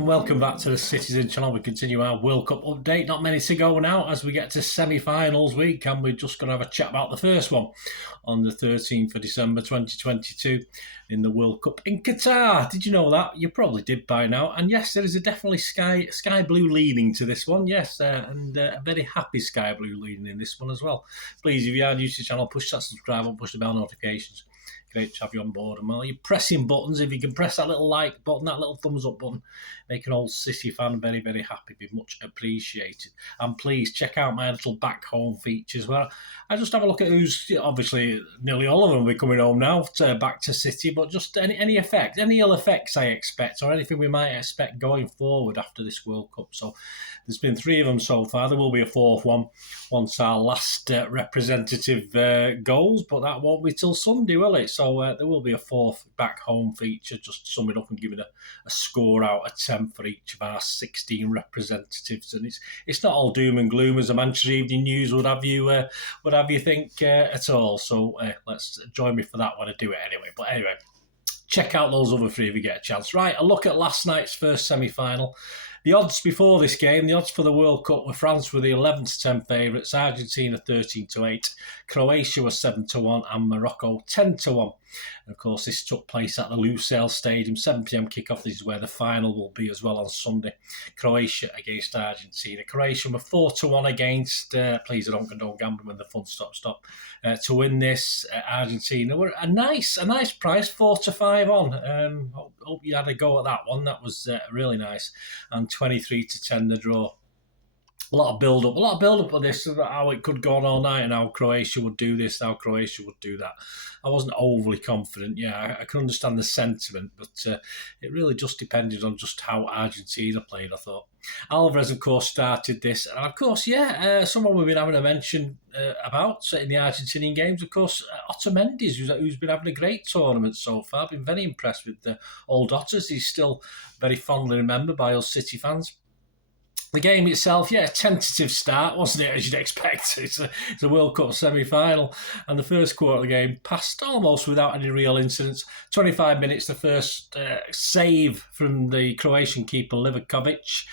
and welcome back to the Citizen channel. We continue our World Cup update. Not many to go now as we get to semi-finals week, and we're just going to have a chat about the first one on the 13th of December 2022 in the World Cup in Qatar. Did you know that? You probably did by now. And yes, there is a definitely sky blue leaning to this one. Yes, and a very happy sky blue leaning in this one as well. Please, if you are new to the channel, push that subscribe button, push the bell notifications. Great to have you on board. And while you're pressing buttons, if you can press that little like button, that little thumbs up button, make an old City fan very, very happy. Be much appreciated. And please check out my little back home features where I just have a look at who's, obviously nearly all of them will be coming home now back to City, but just any effect, any ill effects I expect, or anything we might expect going forward after this World Cup. So there's been 3 of them so far. There will be a 4th one once our last representative goes, but that won't be till Sunday, will it? So there will be a 4th back home feature, just summing up and giving a score out of 10 for each of our 16 representatives. And it's not all doom and gloom as the Manchester Evening News would have you think at all. So let's join me for that when I do it anyway. But anyway, check out those other 3 if you get a chance. Right, a look at last night's first semi-final. The odds before this game, the odds for the World Cup were France were the 11-10 favourites, Argentina 13-8, Croatia was 7-1, and Morocco 10-1. And of course, this took place at the Lusail Stadium, 7 p.m. kickoff. This is where the final will be as well on Sunday. Croatia against Argentina. Croatia were 4-1 against. Please, I don't condone gambling when the fun stop. To win this, Argentina were a nice price, 4-5 on. Hope you had a go at that one. That was really nice. And 23-10 the draw. A lot of build-up of this, how it could go on all night and how Croatia would do this, how Croatia would do that. I wasn't overly confident. Yeah, I can understand the sentiment, but it really just depended on just how Argentina played, I thought. Alvarez, of course, started this. And, of course, someone we've been having a mention about in the Argentinian games, of course, Otamendi, who's been having a great tournament so far. I've been very impressed with the old Otters. He's still very fondly remembered by us City fans. The game itself, a tentative start, wasn't it, as you'd expect? It's a World Cup semi-final. And the first quarter of the game passed almost without any real incidents. 25 minutes, the first save from the Croatian keeper, Livakovic,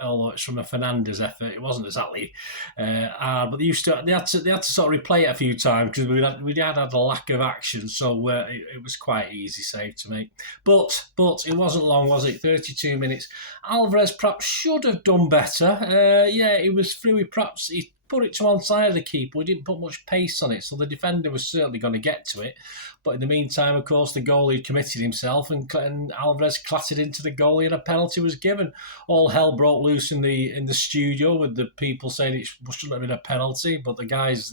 although it's from a Fernandez effort. It wasn't exactly hard, but they had to sort of replay it a few times because we had a lack of action, so it was quite easy save to make. But it wasn't long, was it? 32 minutes. Alvarez perhaps should have done better. It was through. Perhaps he put it to one side of the keeper. We didn't put much pace on it, so the defender was certainly going to get to it. But in the meantime, of course, the goalie committed himself, and Alvarez clattered into the goalie, and a penalty was given. All hell broke loose in the studio with the people saying it shouldn't have been a penalty, but the guys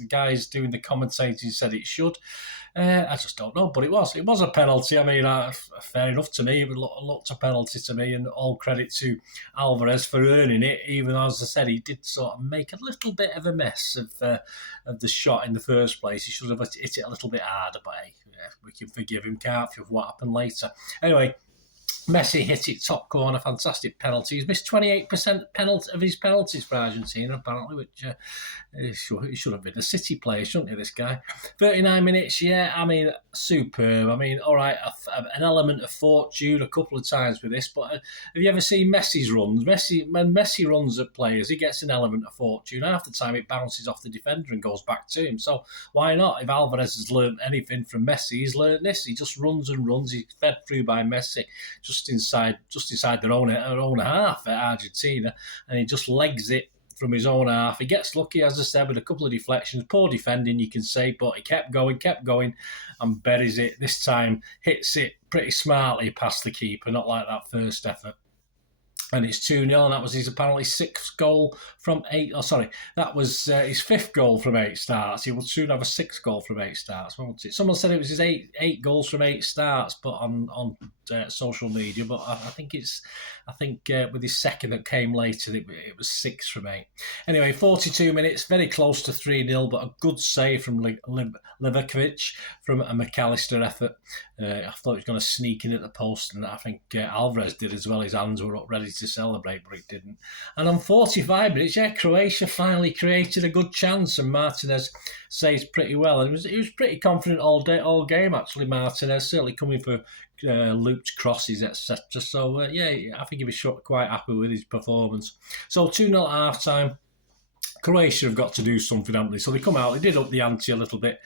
doing the commentating said it should. I just don't know, but it was a penalty. I mean, fair enough to me. It looked a penalty to me, and all credit to Alvarez for earning it. Even though, as I said, he did sort of make a little bit of a mess of the shot in the first place. He should have hit it a little bit harder, but hey, we can forgive him, can't we, of what happened later. Anyway, Messi hit it top corner, fantastic penalty. He's missed 28% of his penalties for Argentina, apparently, which he should have been a City player, shouldn't he, this guy? 39 minutes, superb. I mean, all right, an element of fortune a couple of times with this, but have you ever seen Messi's runs? When Messi runs at players, he gets an element of fortune. Half the time it bounces off the defender and goes back to him. So why not? If Alvarez has learned anything from Messi, he's learned this. He just runs and runs. He's fed through by Messi. Just inside their own half at Argentina, and he just legs it from his own half. He gets lucky, as I said, with a couple of deflections. Poor defending, you can say, but he kept going, and buries it. This time, hits it pretty smartly past the keeper, not like that first effort. And it's 2-0, and that was his apparently 6th goal from 8. Oh, sorry, that was his 5th goal from 8 starts. He will soon have a 6th goal from 8 starts, won't it? Someone said it was his 8 goals from 8 starts, but on social media. But I think with his second that came later, it was 6 from 8. Anyway, 42 minutes, very close to 3-0, but a good save from Livakovic from a McAllister effort. I thought he was going to sneak in at the post, and I think Alvarez did as well. His hands were up ready to to celebrate, but it didn't. And on 45 minutes, Croatia finally created a good chance, and Martinez saved pretty well. And he was pretty confident all game, actually, Martinez, certainly coming for looped crosses, etc. So, I think he was quite happy with his performance. So, 2-0 at half-time. Croatia have got to do something, haven't they? So they come out, they did up the ante a little bit,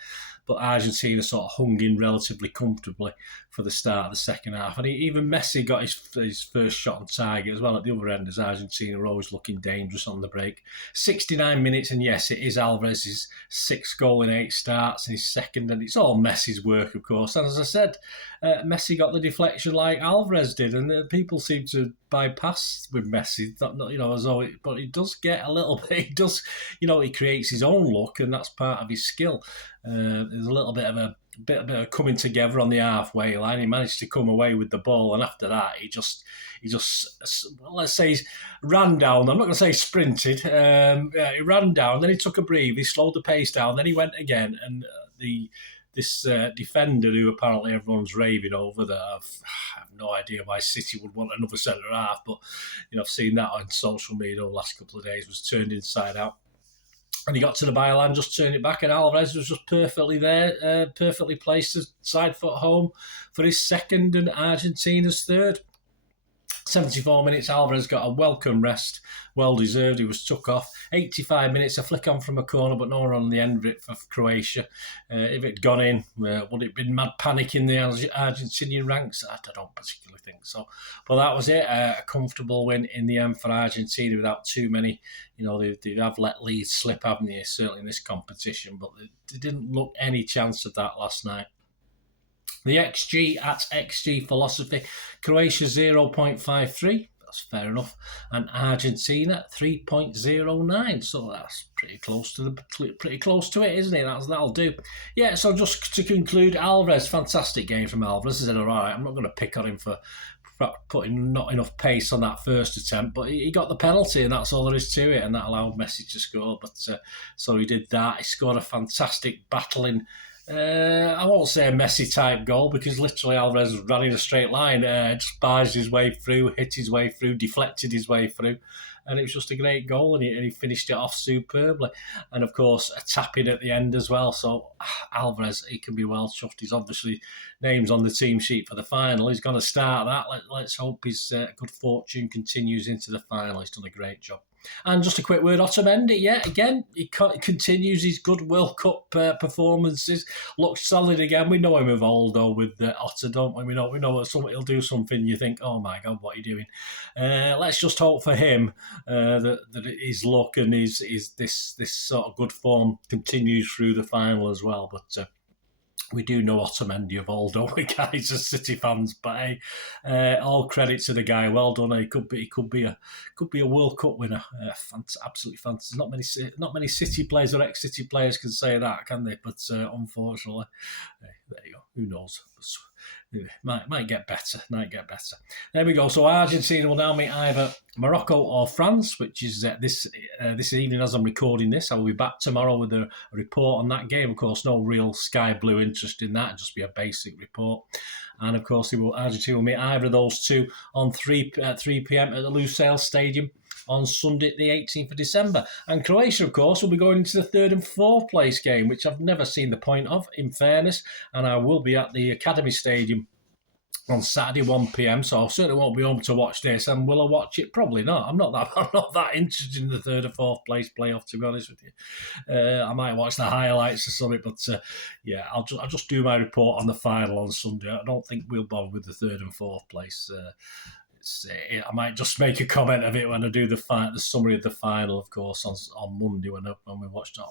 but Argentina sort of hung in relatively comfortably for the start of the second half. And even Messi got his first shot on target as well at the other end, as Argentina were always looking dangerous on the break. 69 minutes, and yes, it is Alvarez's 6th goal in 8 starts, and his second, and it's all Messi's work, of course. And as I said, Messi got the deflection like Alvarez did, and people seem to bypass with Messi, but he does get a little bit. He does, he creates his own look, and that's part of his skill. There's a little bit of a coming together on the halfway line. He managed to come away with the ball, and after that, he just let's say he ran down. I'm not going to say sprinted. He ran down, then he took a breathe. He slowed the pace down, then he went again, and this defender who apparently everyone's raving over, that I have no idea why City would want another centre half, but I've seen that on social media the last couple of days, was turned inside out. And he got to the byline, just turned it back, and Alvarez was just perfectly there, perfectly placed to side foot home for his second and Argentina's third. 74 minutes, Alvarez got a welcome rest, well deserved. He was took off. 85 minutes, a flick on from a corner, but no one on the end of it for Croatia. If it had gone in, would it have been mad panic in the Argentinian ranks? I don't particularly think so. But that was it, a comfortable win in the end for Argentina without too many. They have let leads slip, haven't they, certainly in this competition, but they didn't look any chance of that last night. The XG at XG philosophy, Croatia 0.53, that's fair enough, and Argentina 3.09. So that's pretty close to it, isn't it? That'll do. Yeah. So just to conclude, Alvarez, fantastic game from Alvarez. I said, all right, I'm not going to pick on him for putting not enough pace on that first attempt, but he got the penalty, and that's all there is to it, and that allowed Messi to score. But so he did that. He scored a fantastic battling. I won't say a Messi type goal, because literally Alvarez ran in a straight line, just barged his way through, hit his way through, deflected his way through, and it was just a great goal, and he finished it off superbly. And of course, a tap in at the end as well. So Alvarez, he can be well chuffed. He's obviously names on the team sheet for the final. He's going to start that. Let's hope his good fortune continues into the final. He's done a great job. And just a quick word, MENDY, again, he continues his good World Cup performances. Looks solid again. We know him of old, though, with Otter, don't we? We know that he'll do something. You think, oh my God, what are you doing? Let's just hope for him that his luck and his this sort of good form continues through the final as well. But we do know MENDY of old, don't we, guys, as City fans? But hey, all credit to the guy. Well done. He could be a World Cup winner. Absolutely fantastic. Not many City players or ex-City players can say that, can they? But unfortunately, there you go. Who knows? Might get better. There we go. So Argentina will now meet either Morocco or France, which is this evening as I'm recording this. I will be back tomorrow with a report on that game. Of course, no real sky blue interest in that. It'll just be a basic report. And of course, Argentina will meet either of those two on 3 p.m. at the Lusail Stadium on Sunday, the 18th of December. And Croatia, of course, will be going into the 3rd and 4th place game, which I've never seen the point of, in fairness. And I will be at the Academy Stadium on Saturday, 1 p.m. So I certainly won't be home to watch this. And will I watch it? Probably not. I'm not that interested in the 3rd or 4th place playoff, to be honest with you. I might watch the highlights or something, but I'll just do my report on the final on Sunday. I don't think we'll bother with the 3rd and 4th place. I might just make a comment of it when I do the summary of the final, of course, on Monday when we watched it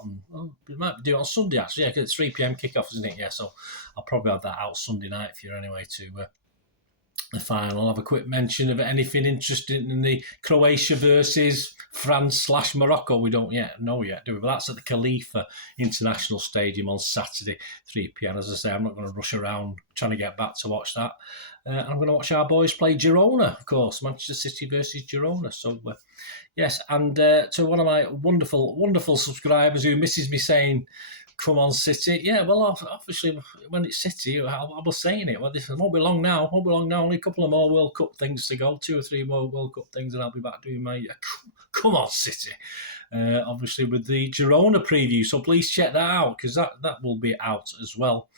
we might do it on Sunday, actually, because it's 3 p.m. kickoff, isn't it? Yeah, so I'll probably have that out Sunday night for you anyway to the final. I'll have a quick mention of anything interesting in the Croatia versus France/Morocco. We don't know yet, do we? But that's at the Khalifa International Stadium on Saturday, 3 p.m. As I say, I'm not going to rush around trying to get back to watch that. I'm going to watch our boys play Girona, of course, Manchester City versus Girona. So, yes, and to one of my wonderful, wonderful subscribers who misses me saying Come on, City. Yeah, well, obviously, when it's City, I was saying it. Well, this won't be long now. Won't be long now. Only a couple of more World Cup things to go. 2 or 3 more World Cup things, and I'll be back doing my... Come on, City. Obviously, with the Girona preview. So please check that out, because that will be out as well.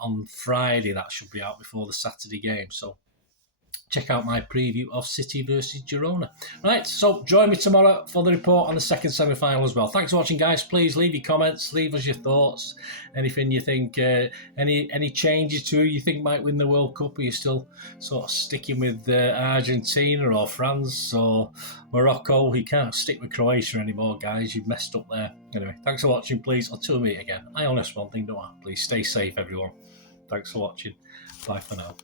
On Friday, that should be out before the Saturday game. So check out my preview of City versus Girona. Right, so join me tomorrow for the report on the second semi-final as well. Thanks for watching, guys. Please leave your comments, leave us your thoughts, anything you think, any changes to who you think might win the World Cup. Are you still sort of sticking with Argentina or France or Morocco? You can't stick with Croatia anymore, guys. You've messed up there. Anyway, thanks for watching. Please, until we meet again, I honest one thing, don't I? Please stay safe, everyone. Thanks for watching. Bye for now.